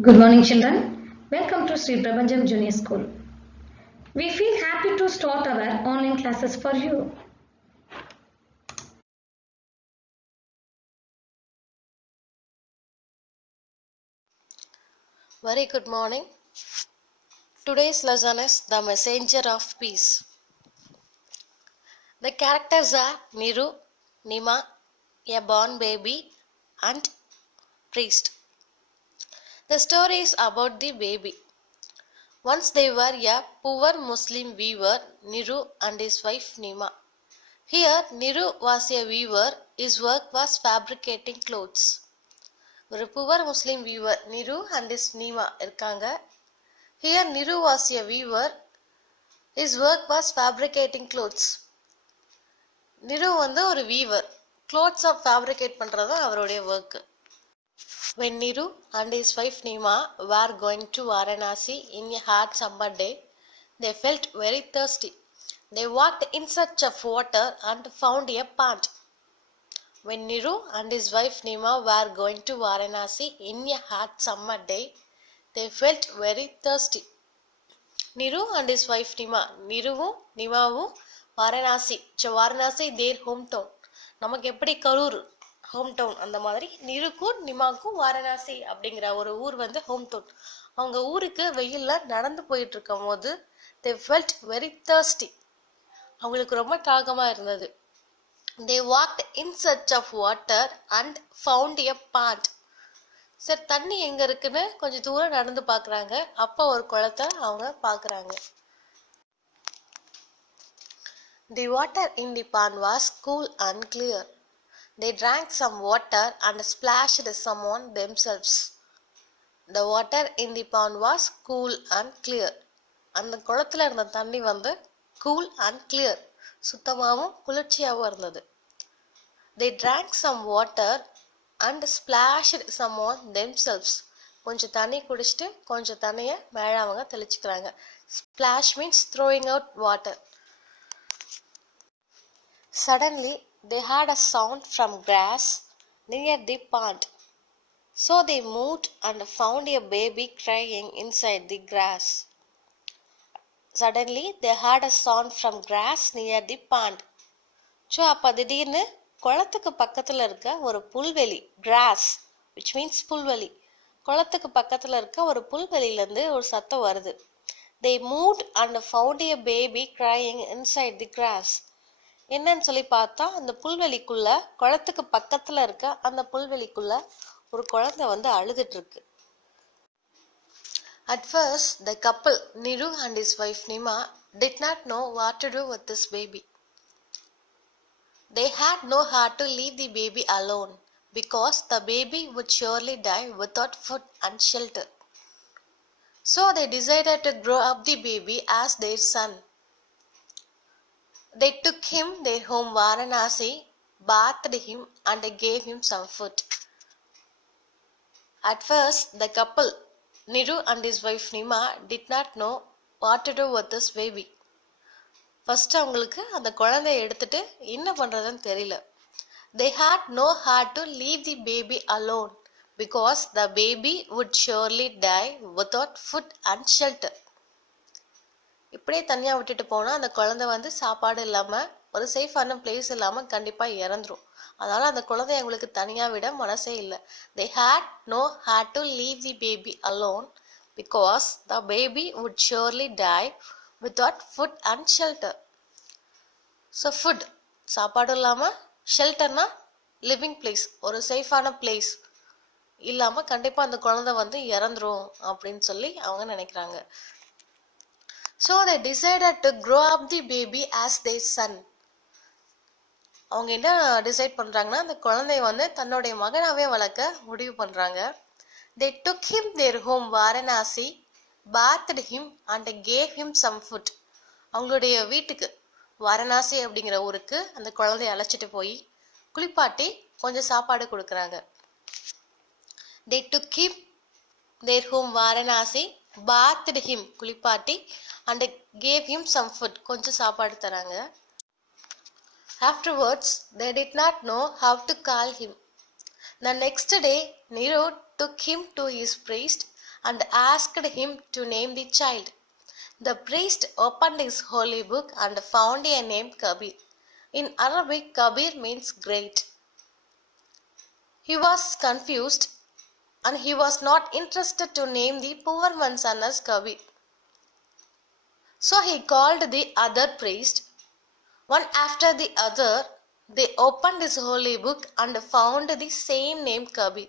Good morning, children. Welcome to Sri Prabhanjam Junior School. We feel happy to start our online classes for you. Very good morning. Today's lesson is The Messenger of Peace. The characters are Niru, Nima, a born baby, and priest. The story is about the baby. Once they were a poor Muslim weaver, Niru, and his wife Nima. Here, Niru was a weaver. His work was fabricating clothes. ஒரு poor Muslim weaver, Niru and his Nima இருக்காங்க. Here, Niru was a weaver. His work was fabricating clothes. நிரு வந்து ஒரு viewer. clothes fabricate பண்றது அவருடைய work. When Niru and his wife Nima were going to Varanasi in a hot summer day, they felt very thirsty. They walked in search of water and found a pond. When Niru and his wife Nima were going to Varanasi in a hot summer day, they felt very thirsty. Niru and his wife Nima, நிருவும் நிமாவும் Varanasi their home town. நமக்கு எப்படி Karur home town அந்த மாதிரி நிருக்கும் நிமாக்கும் வாரணாசி அப்படிங்கிற ஒரு ஊர் வந்து ஹோம் டவுன். அவங்க ஊருக்கு வெயில்ல நடந்து போயிட்டு இருக்கும் போது they felt very thirsty. அவங்களுக்கு ரொம்ப தாகமா இருந்தது. They walked in search of water and found a pond. சரி, தண்ணி எங்க இருக்குன்னு கொஞ்சம் தூரம் நடந்து பாக்குறாங்க. அப்ப ஒரு குளத்தை அவங்க பாக்குறாங்க. The water in the pond was cool and clear. They drank some water and splashed some on themselves. The water in the pond was cool and clear. அந்த குளத்துல இருந்த தண்ணி வந்து cool and clear, சுத்தமாவும் குளிர்ச்சியாவும் இருந்தது. They drank some water and splashed some on themselves. கொஞ்சம் தண்ணி குடிச்சிட்டு கொஞ்சம் தண்ணிய மேல அவங்க தெளிச்சுக்கிறாங்க. Splash means throwing out water. Suddenly they heard a sound from grass near the pond. So they moved and found a baby crying inside the grass. Suddenly they heard a sound from grass near the pond. So அப்ப திடீர்னு குளத்துக்கு பக்கத்துல இருக்க ஒரு புல்வெளி, grass which means புல்வெளி, குளத்துக்கு பக்கத்துல இருக்க ஒரு புல்வெளியில இருந்து ஒரு சத்தம் வருது. They moved and found a baby crying inside the grass. என்னன்னு சொல்லி பார்த்தா அந்த புல்வெளிக்குள்ள, குளத்துக்கு பக்கத்துல இருக்க அந்த புல்வெளிக்குள்ள ஒரு குழந்தை வந்து அழுதுட்டு இருக்கு. At first the couple Niru and his wife Nima did not know what to do with this baby. They had no heart to leave the baby alone because the baby would surely die without food and shelter. So they decided to grow up the baby as their son. They took him their home Varanasi, bathed him and gave him some food. At first the couple Niru and his wife Nima did not know what to do with this baby. First அவங்களுக்கு அந்த குழந்தையை எடுத்துட்டு என்ன பண்றதுன்னு தெரியல. They had no heart to leave the baby alone because the baby would surely die without food and shelter. இப்படியே தனியா விட்டுட்டு போனா அந்த குழந்தை வந்து சாப்பாடு இல்லாம, ஒரு சேஃபான பிளேஸ் இல்லாம கண்டிப்பா இறந்துரும். அதனால அந்த குழந்தைய அவங்களுக்கு தனியா விட மனசே இல்ல. They had no heart to leave the baby alone because the baby would surely die without food and shelter. So food, சாப்பாடு இல்லாம, ஷெல்டர்னா லிவிங் பிளேஸ், ஒரு சேஃபான பிளேஸ் இல்லாம கண்டிப்பா அந்த குழந்தை வந்து இறந்துரும் அப்படின்னு சொல்லி அவங்க நினைக்கிறாங்க. So they decided to grow up the baby as their son. அவங்க என்ன டிசைட் பண்றாங்கன்னா, அந்த குழந்தைய வந்து தன்னுடைய மகனாவே வளர்க்க முடிவு பண்றாங்க. They took him their home Varanasi, bathed him and gave him some food. அவங்களுடைய வீட்டுக்கு, வாரணாசி அப்படிங்கிற ஊருக்கு அந்த குழந்தைய அழைச்சிட்டு போய் குளிப்பாட்டி கொஞ்சம் சாப்பாடு கொடுக்கறாங்க. They took him their home Varanasi, bathed him குளிப்பாட்டி and gave him some food, கொஞ்சம் சாப்பாடு தராங்க. Afterwards they did not know how to call him. The next day Niru took him to his priest and asked him to name the child. The priest opened his holy book and found a name Kabir. In Arabic, Kabir means great. He was confused and he was not interested to name the poor one's son as Kabir. So he called the other priest. One after the other, they opened his holy book and found the same name Kabir.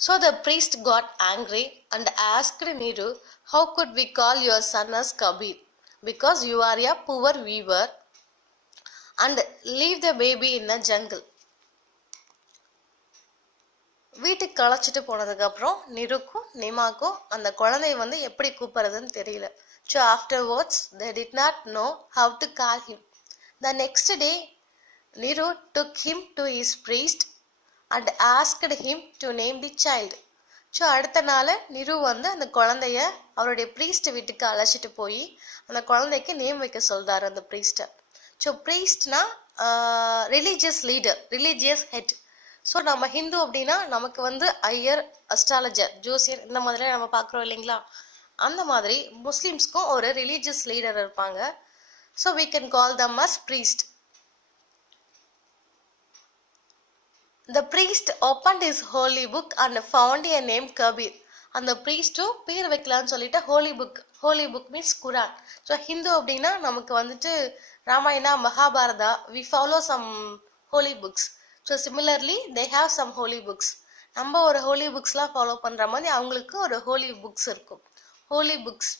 So the priest got angry and asked Niru, how could we call your son as Kabir? Because you are a poor weaver, and leave the baby in the jungle. வீட்டுக்கு அழைச்சிட்டு போனதுக்கப்புறம் நிருக்கும் நிமாக்கும் அந்த குழந்தைய வந்து எப்படி கூப்பிடுறதுன்னு தெரியல. So afterwards, they did not know how to call him. The next day, Niru took him to his priest and asked him to name the child. So அடுத்த நாள் நிரு வந்து அந்த குழந்தைய அவருடைய ப்ரீஸ்ட் வீட்டுக்கு அழைச்சிட்டு போய் அந்த குழந்தைக்கு நேம் வைக்க சொல்றாரு அந்த ப்ரீஸ்ட்டை. ஸோ ப்ரீஸ்ட்னா religious leader, religious head. So நம்ம ஹிந்து அப்படின்னா நமக்கு வந்து ஐயர், அஸ்ட்ராலஜர், ஜோசியர் இந்த மாதிரி நம்ம பார்க்குறோம் இல்லைங்களா? அந்த மாதிரி முஸ்லிம்ஸ்க்கும் ஒரு ரிலீஜியஸ் லீடர் இருப்பாங்க. So we can call them as priest. The priest opened his holy book and found a name Kabir. அந்த ப்ரீஸ்ட்டும் பேர் வைக்கலான்னு சொல்லிட்டு holy book means Quran. So Hindu அப்படின்னா நமக்கு வந்துட்டு Ramayana, Mahabharata, we follow some holy books. So similarly they have some holy books. நம்ம ஒரு ஹோலி புக்ஸ்லாம் ஃபாலோ பண்ணுற மாதிரி அவங்களுக்கு ஒரு ஹோலி புக்ஸ் இருக்கும், ஹோலி புக்ஸ்.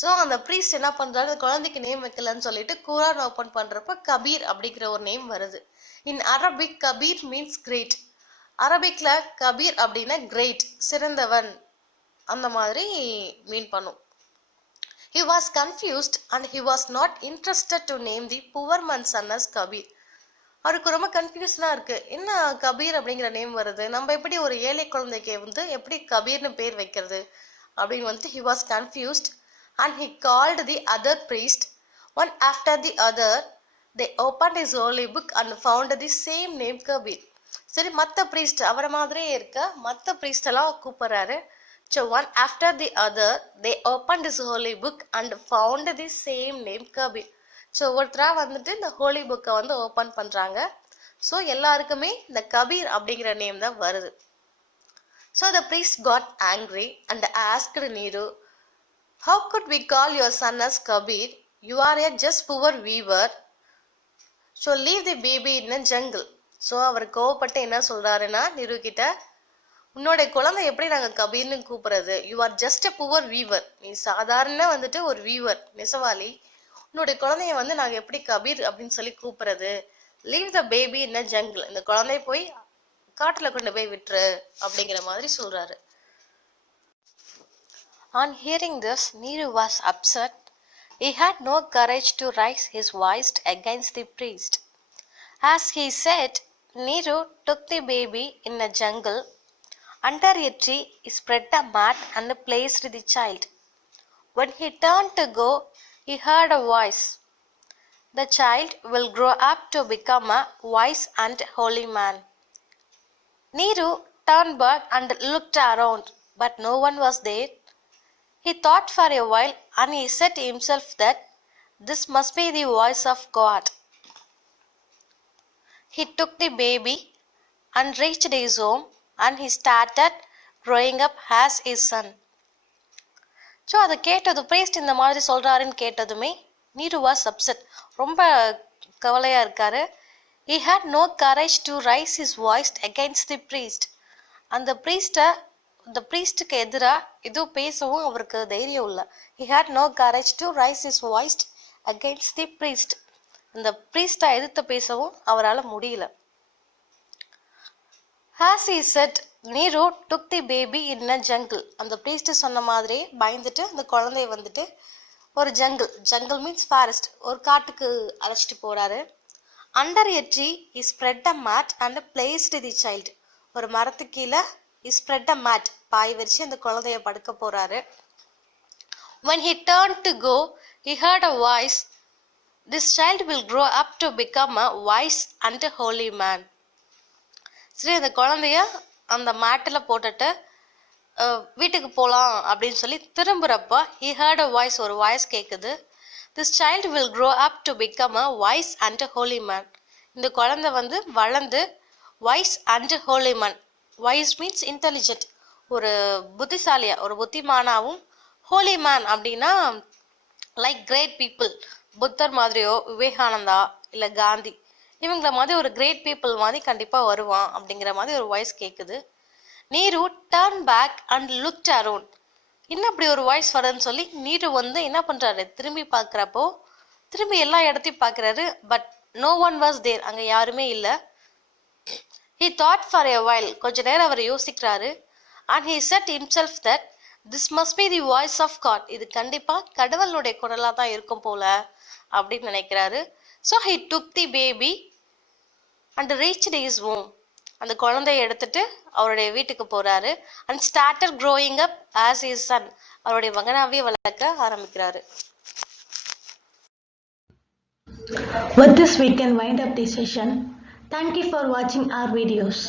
ஸோ அந்த ப்ரீஸ்ட் என்ன பண்ணுறாரு, குழந்தைக்கு நேம் வைக்கலன்னு சொல்லிட்டு குரான் ஓப்பன் பண்ணுறப்ப கபீர் அப்படிங்கிற ஒரு நேம் வருது. In Arabic Kabir means great. அரபிக்ல கபீர் அப்படின்னா கிரேட், சிறந்தவன் அந்த மாதிரி மீன் பண்ணும். He was confused and he was not interested to name the poor man's son as Kabir. அவருக்கு ரொம்ப கன்ஃபியூஷனாக இருக்கு, என்ன கபீர் அப்படிங்கிற நேம் வருது, நம்ம எப்படி ஒரு ஏழை குழந்தைக்கு வந்து எப்படி கபீர்னு பேர் வைக்கிறது அப்படின்னு வந்துட்டு he was confused and he called the other priest. One after the other, they opened his holy book and found the same name Kabir. சரி, மற்ற ப்ரீஸ்ட் அவரை மாதிரியே இருக்க மற்ற ப்ரீஸ்டெல்லாம் கூப்பிட்றாரு. So one after the other, they opened his holy book and found the same name Kabir. So ஒருத்தராக வந்துட்டு இந்த ஹோலி புக்கை வந்து ஓப்பன் பண்ணுறாங்க. ஸோ எல்லாருக்குமே இந்த கபீர் அப்படிங்கிற நேம் தான் வருது. So the priest got angry and asked Niru, how could we call your son as Kabir? You are a just poor weaver. So leave the baby in a jungle. So அவர் கோவப்பட்டு என்ன சொல்கிறாருன்னா நிரு கிட்ட, உன்னோட குழந்தை எப்படி நாங்கள் கபீர்னு கூப்பிட்றது? You are just a poor weaver. நீ சாதாரண வந்துட்டு ஒரு வீவர், நெசவாளி. உன்னுடைய குழந்தைய வந்து நாங்கள் எப்படி கபீர் அப்படின்னு சொல்லி கூப்பிட்றது? Leave the baby in a jungle. இந்த குழந்தைய போய் காட்டில் கொண்டு போய் விட்டுரு அப்படிங்கிற மாதிரி சொல்கிறாரு. On hearing this, Niru was upset. He had no courage to raise his voice against the priest. As he said, Niru took the baby in a jungle. Under a tree, he spread a mat and placed the child. When he turned to go, he heard a voice. The child will grow up to become a wise and holy man. Niru turned back and looked around, but no one was there. He thought for a while and he said to himself that this must be the voice of God. He took the baby and reached his home and he started growing up as his son. So அதை கேட்டது, priest இந்த மாதிரி சொல்கிறாருன்னு கேட்டதுமே நீரு was upset, ரொம்ப கவலையாக இருக்காரு. He had no courage to raise his voice against the priest. அந்த ப்ரீஸ்ட்டுக்கு எதிராக எதுவும் பேசவும் அவருக்கு தைரியம் இல்லை. He had no courage to raise his voice against the priest. அந்த ப்ரீஸ்ட்டை எதிர்த்து பேசவும் அவரால் முடியல. As he said, Niru took the baby in a jungle. அந்த ப்ரீஸ்ட் சொன்ன மாதிரி பயந்துட்டு அந்த குழந்தைய வந்துட்டு ஒரு ஜங்கிள் மீன்ஸ் ஃபாரஸ்ட், ஒரு காட்டுக்கு அழைச்சிட்டு போறாரு. Under a tree, he spread a mat and placed the child. ஒரு மரத்துக்கு கீழே he spread a mat, பாய் விரிச்சு அந்த குழந்தைய படுக்க போறாரு. When he turned to go, he heard a voice. This child will grow up to become a wise and holy man. சரி, அந்த குழந்தைய அந்த மேட்டில் போட்டுட்டு வீட்டுக்கு போகலாம் அப்படின்னு சொல்லி திரும்புகிறப்ப he heard a voice, ஒரு வாய்ஸ் கேட்குது. This child will grow up to become a wise and a holy man. இந்த குழந்தை வந்து வளர்ந்து wise and holy man. Wise means intelligent. ஒரு புத்திசாலியா, ஒரு புத்திமானாவும், holy man அப்படின்னா லைக் கிரேட் பீப்புள், புத்தர் மாதிரியோ விவேகானந்தா இல்லை காந்தி இவங்கள மாதிரி ஒரு கிரேட் பீப்புள் மாதிரி கண்டிப்பாக வருவான் அப்படிங்கிற மாதிரி ஒரு வாய்ஸ் கேட்குது. நீரு turn back and looked around. இன்னும் அப்படி ஒரு வாய்ஸ் வருதுன்னு சொல்லி நீரு வந்து என்ன பண்ணுறாரு, திரும்பி பார்க்குறப்போ திரும்பி எல்லா இடத்தையும் பார்க்குறாரு. But no one was there, அங்கே யாருமே இல்லை. He thought for a while, கொஞ்ச நேரம் அவர் யோசிக்கிறாரு. And he said himself that this must be the voice of God. இது கண்டிப்பாக கடவுளுடைய குரலாக தான் இருக்கும் போல அப்படின்னு நினைக்கிறாரு. So he took the baby and reached his home. அந்த குழந்தைய எடுத்துட்டு அவருடைய வீட்டுக்கு போறாரு. And started growing up as his son. அவருடைய மகனாவே வளர்க்க ஆரம்பிக்கிறாரு. With this we can wind up the session. Thank you for watching our videos.